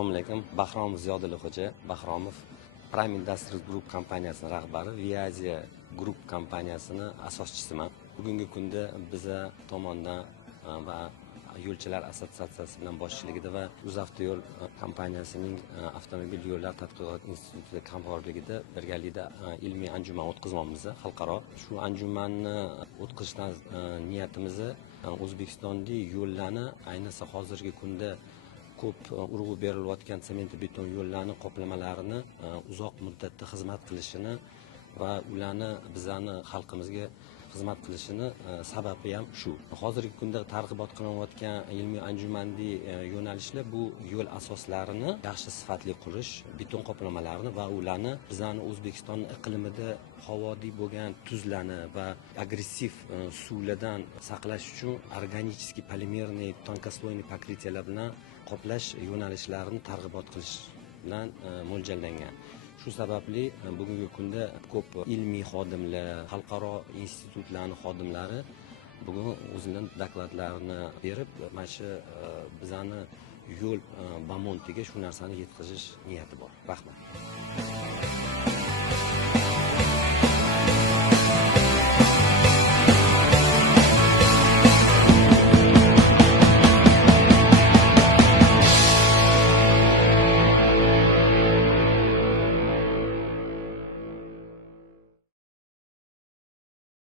Assalomu alaykum. Bahrom Ziyodilxo'ja, Bahromov Prime Industries Group kompaniyasining rahbari, Viaziya Group kompaniyasining asoschisiman. Bugungi kunda biza tomonidan va yo'lchilar assotsiatsiyasi bilan boshchiligida va UzAvtoyo'l kompaniyasining avtomobil yo'llar tadqiqot instituti hamkorligida birgalikda ilmiy anjuman o'tkazmoqmiz xalqaro. Shu anjumanni o'tkazishdan niyatimiz O'zbekistonda yo'llarni, ayniqsa hozirgi kunda ko'p urg'u berilayotgan sement beton yo'llarning qoplamalarini uzoq muddatda xizmat qilishini va ularni bizani xalqimizga xizmat qilishini sababi ham shu. Hozirgi kunda targ'ibot qilinayotgan ilmiy anjumandagi yo'nalishlar bu yo'l asoslarini yaxshi sifatli qurish, beton qoplamalarini va ularni bizani O'zbekiston iqlimida havodiy bo'lgan tuzlarni va agressiv suvlardan saqlash uchun organik polimerniy tonkosloyniy покрытиялар bilan qoplash yo'nalishlarini targ'ibot qilish bilan mo'ljallangan. Shu sababli bugungi kunda ko'p ilmiy xodimlar, xalqaro institutlarning xodimlari bugun o'zining dokladlarini berib, mana shu bizani yo'l bamontiga shu narsani yetkazish niyati bor. Rahmat.